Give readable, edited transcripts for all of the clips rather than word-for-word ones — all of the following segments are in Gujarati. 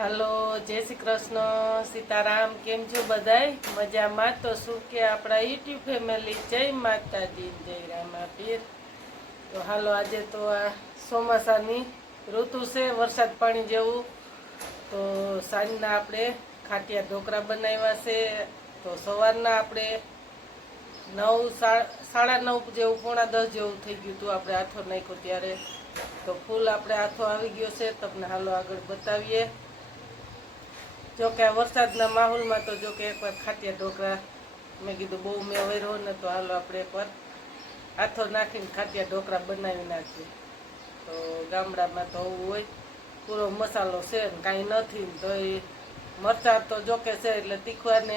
હાલો, જય શ્રી કૃષ્ણ, સીતારામ. કેમ છો બધાય? મજામાં તો શું કે આપણા યુટ્યુબ ફેમિલી, જય માતાજી, જય રામાપીર. તો હાલો, આજે તો આ ચોમાસાની ઋતુ છે, વરસાદ પાણી જેવું. તો સાંજના આપણે ખાટિયા ઢોકળા બનાવ્યા છે. તો સવારના આપણે 9, 9:30 જેવું, 9:45 જેવું થઈ ગયું હતું. આપણે આથો નાખ્યો ત્યારે તો ફૂલ આપણે આથો આવી ગયો છે. તમને હાલો આગળ બતાવીએ. જોકે આ વરસાદના માહોલમાં તો જોકે એકવાર ખાટિયા ઢોકળા મેં કીધું બહુ મેં વર્યો ને, તો હાલો આપણે એકવાર આથો નાખીને ખાટિયા ઢોકળા બનાવી નાખીએ. તો ગામડામાં તો આવું હોય, પૂરો મસાલો છે ને કાંઈ નથી ને, તો એ મરચાં તો જોકે છે એટલે તીખવાને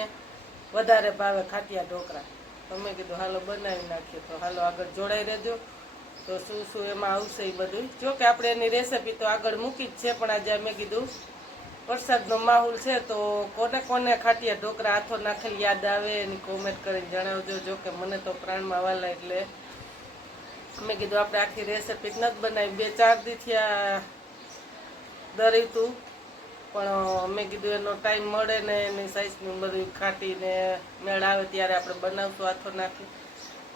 વધારે ભાવે ખાટિયા ઢોકળા. તો મેં કીધું હાલો બનાવી નાખીએ. તો હાલો આગળ જોડાઈ રહેજો. તો શું શું એમાં આવશે એ બધું જોકે આપણે એની રેસીપી તો આગળ મૂકી જ છે, પણ આજે મેં કીધું વરસાદનો માહોલ છે તો કોને કોને ખાટિયા ઢોકળા હાથો નાખેલ યાદ આવે એની કોમેન્ટ કરીને જણાવજો. જોકે મને તો પ્રાણમાં વાલા એટલે મેં કીધું આપણે આખી રેસીપી નથી બનાવી. 2-4 દીથી આ દરીતું, પણ મેં કીધું એનો ટાઈમ મળે ને એની સાઈઝનું બધું ખાટીને મેળ આવે ત્યારે આપણે બનાવશું હાથો નાખી.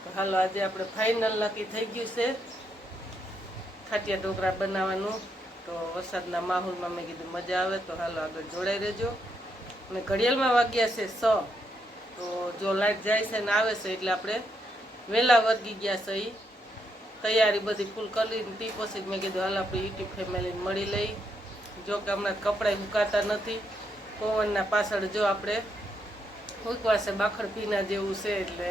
તો હાલો આજે આપણે ફાઇનલ નક્કી થઈ ગયું છે ખાટિયા ઢોકળા બનાવવાનું. તો વરસાદના માહોલમાં મેં કીધું મજા આવે. તો હાલો આગળ જોડાઈ રહેજો. અને ઘડિયાળમાં વાગ્યા છે 6. તો જો લાઇટ જાય છે ને આવે છે એટલે આપણે વહેલા વર્ગી ગયા છે. એ તૈયારી બધી ફૂલ કરીને તી પછી મેં કીધું હાલ આપણે યુટ્યુબ ફેમિલીને મળી લઈ. જો કે હમણાં કપડાં સુકાતા નથી, પવનના પાછળ જો આપણે ઉકવાશે બાખડ પીના જેવું છે એટલે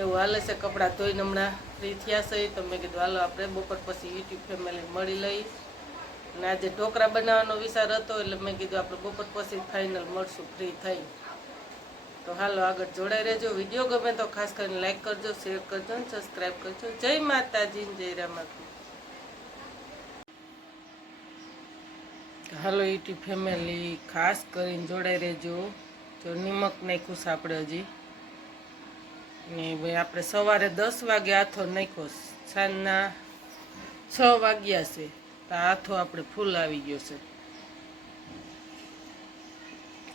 એવું હાલે છે. કપડાં ધોઈને હમણાં ફ્રી થયા છે. તો મેં કીધું હાલો આપણે બપોર પછી યુટ્યુબ ફેમિલી મળી લઈ. અને આજે ઢોકળા બનાવવાનો વિચાર હતો એટલે મેં કીધું આપણે બપોર પછી ફાઇનલ મળશું ફ્રી થઈ. તો હાલો આગળ જોડાઈ રહેજો. વિડીયો ગમે તો ખાસ કરીને લાઈક કરજો, શેર કરજો અને સબસ્ક્રાઈબ કરજો. જય માતાજી, જય રામાપીર. હાલો યુટ્યુબ ફેમિલી ખાસ કરીને જોડાઈ રહેજો. જો નિમક નાખ્યું છે આપણે હજી ને ભાઈ આપણે સવારે 10 વાગે હાથો નાખ્યો, સાંજના 6 વાગ્યા છે. તો હાથો આપણે ફૂલ આવી ગયો છે.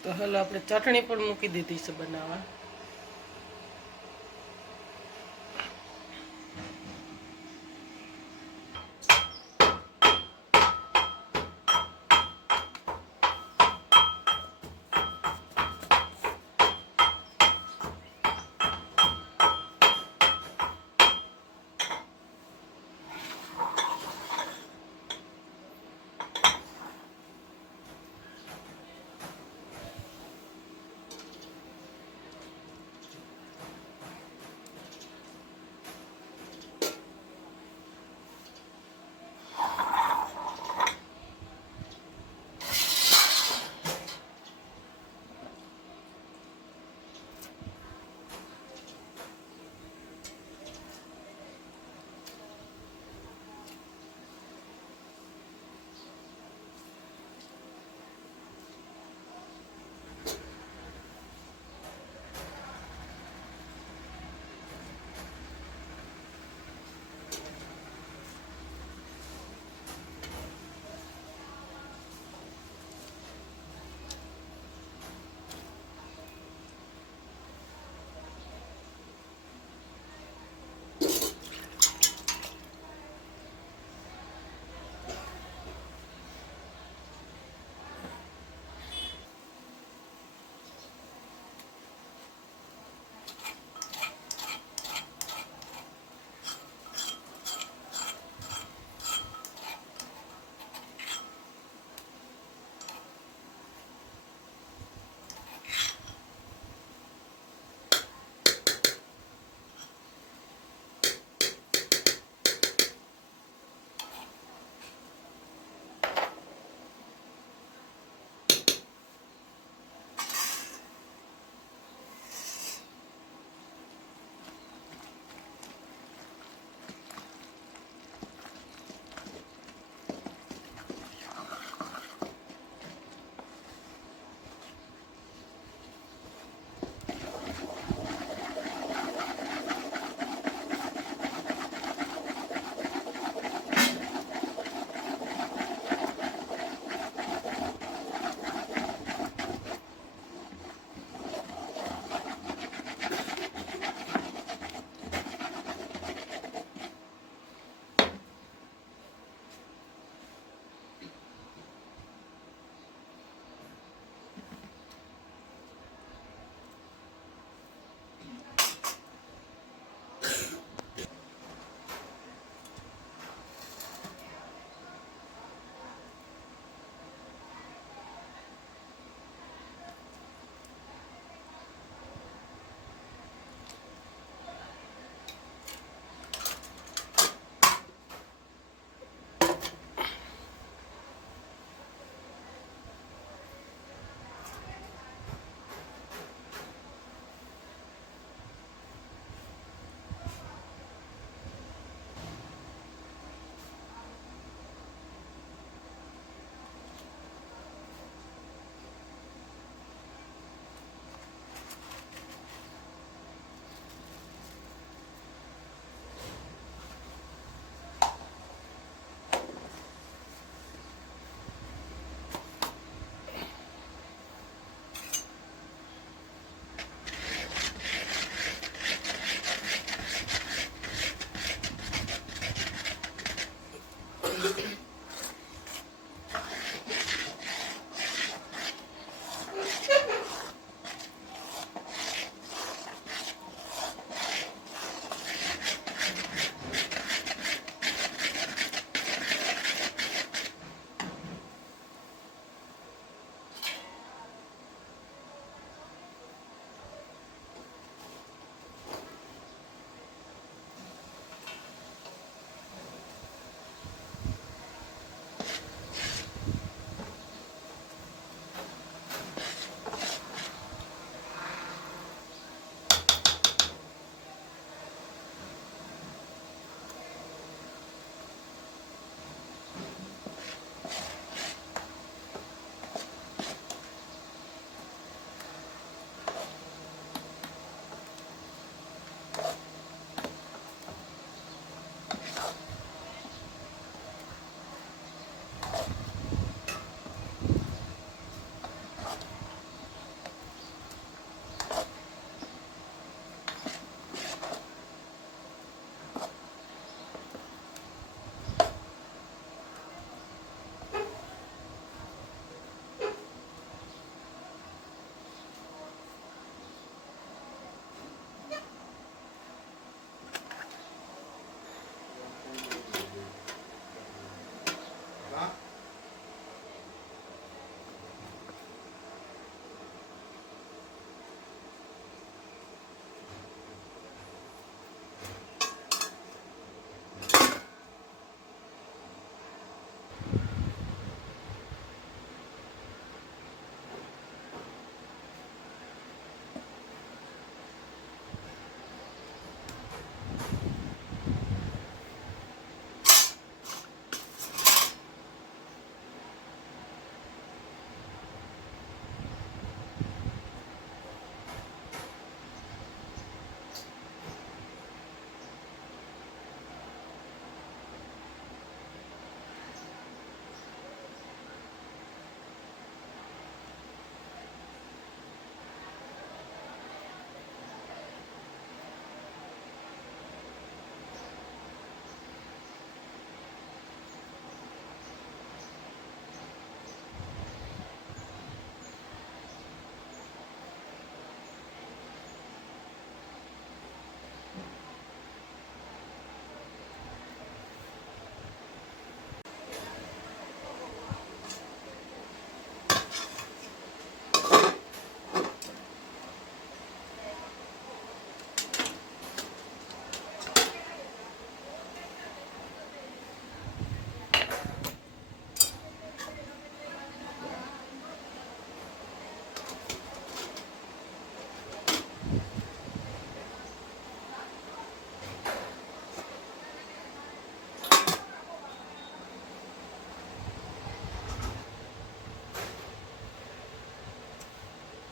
તો હાલો આપણે ચટણી પણ મૂકી દીધી છે બનાવવા.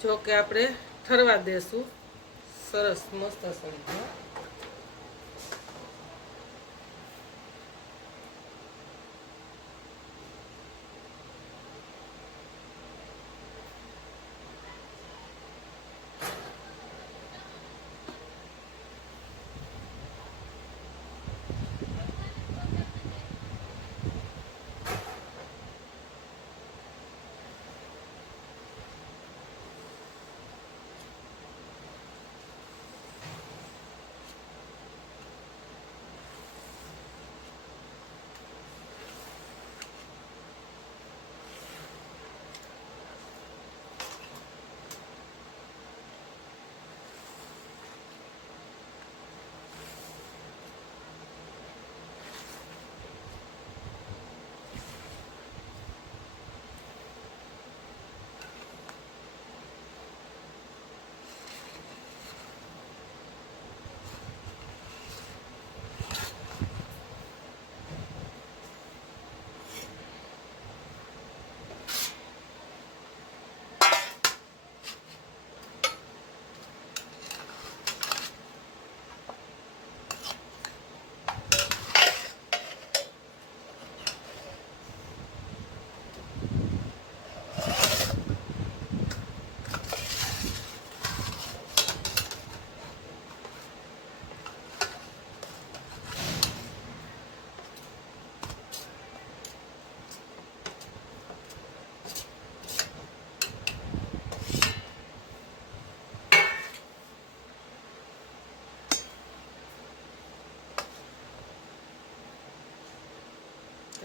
જો કે આપણે ઠરવા દેશું. સરસ મસ્ત સળી ગયો.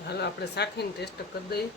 હાલો આપણે શાખીને ટેસ્ટ કરી દઈએ.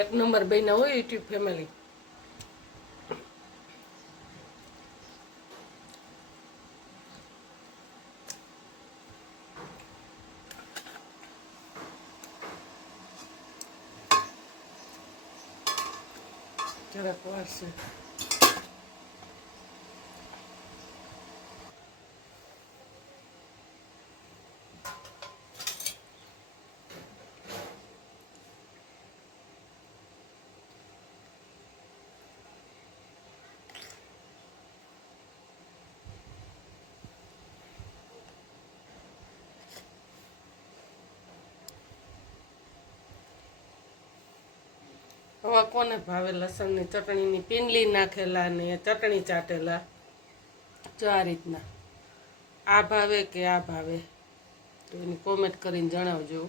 એક નંબર બન્યા હોય યુટ્યુબ ફેમિલી. જરાક વાર છે. હવે કોને ભાવે લસણની ચટણીની પીંડલી નાખેલા ને ચટણી ચાટેલા? જો આ રીતના આ ભાવે કે આ ભાવે તો એની કોમેન્ટ કરીને જણાવજો.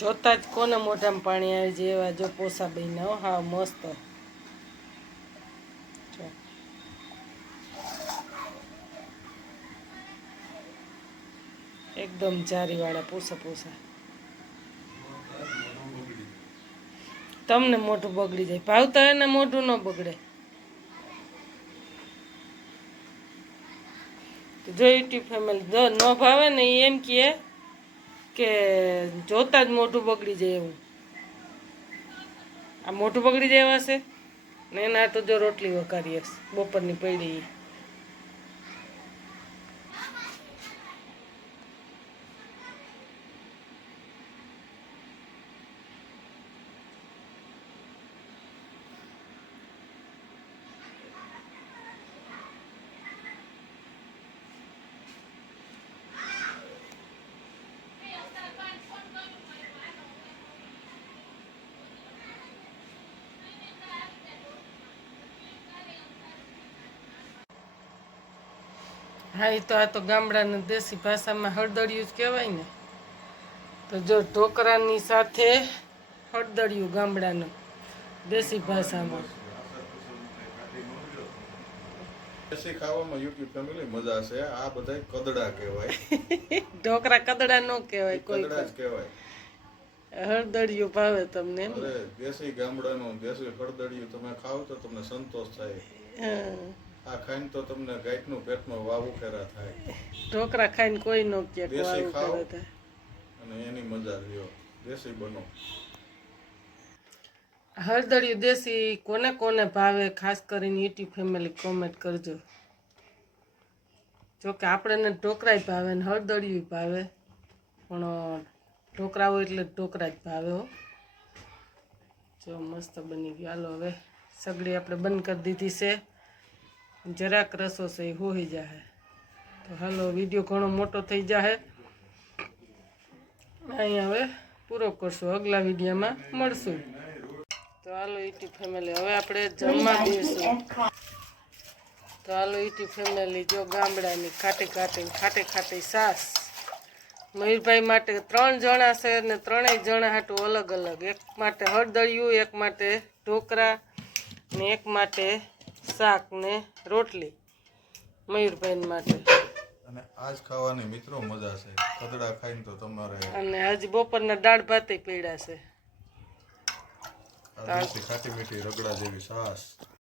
જોતા જ કોને મોઢામાં પાણી આવી જાય એવા જો પોસા બન્યા. હા મસ્ત. એકદમ જારીવાળા પોસા પોસા. તમને મોઢું બગડી જાય. ભાવતા એને મોઢું ન બગડે. જો યુટ્યુબ ફેમિલી જો ન ભાવે ને એ એમ કે જોતા જ મોઢું બગડી જાય એવું. આ મોઢું બગડી જાય એવા છે ને એના તો જો રોટલી વઘારીએ બપોરની પડી. હા એ તો આ તો ગામડાના દેશી ભાષામાં હળદળિયું જ કહેવાય ને. તો જો ઢોકળાની સાથે હળદળિયું ગામડાનું દેશી ભાષામાં. દેશી ખાવામાં યુટ્યુબ ફેમિલી મજા છે. આ બધાય કદડા કહેવાય. ઢોકળા કદડા ન કહેવાય કોઈ કદડા જ કહેવાય. હળદળિયું ભાવે તમને એમ ને? અરે દેશી ગામડાનું દેશી હળદળિયું તમે ખાવ તો તમને સંતોષ થાય. હા. આ ખાઈને તો તમને ગાંઠનું પેટમાં વાવું ફેરા થાય. ઢોકળા ખાઈને કોઈ ન કે દેશી આવું ખાઓ કરે થાય. અને એની મજા લ્યો. દેશી બનો. હળદળિયું દેશી કોને કોને ભાવે ખાસ કરીને યુટ્યુબ ફેમિલી કોમેન્ટ કરજો. જોકે આપણને ઢોકળાય ભાવે ને હળદળિયું ભાવે, પણ ઢોકળા હોય એટલે ઢોકળા જ ભાવે હો. જો મસ્ત બની ગયું. હાલો હવે સગડી આપણે બંધ કરી દીધી છે. જરાક રસો છે એ હોઈ જાય. તો હાલો વિડીયો ઘણો મોટો થઈ જાય. અહીંયા હવે પૂરો કરશું. અગલા વિડીયોમાં મળશું. તો હાલો યુટ્યુબ ફેમિલી હવે આપણે જમવા બેસું. તો હાલો યુટ્યુબ ફેમિલી જો ગામડાની ખાટી સાસ. મયુરભાઈ માટે 3 જણા છે ને 3 જણા હાટું અલગ અલગ. એક માટે હળદળિયું, એક માટે ઢોકળા ને એક માટે શાક ને રોટલી મયુરભાઈ માટે. અને આજ ખાવાની મિત્રો મજા છે. કદડા ખાઈને તો તમારે અને હજી બપોરના દાળ ભાતે પડ્યા છે. આ દેશી ખાટી મીઠી રગડા જેવી છાશ.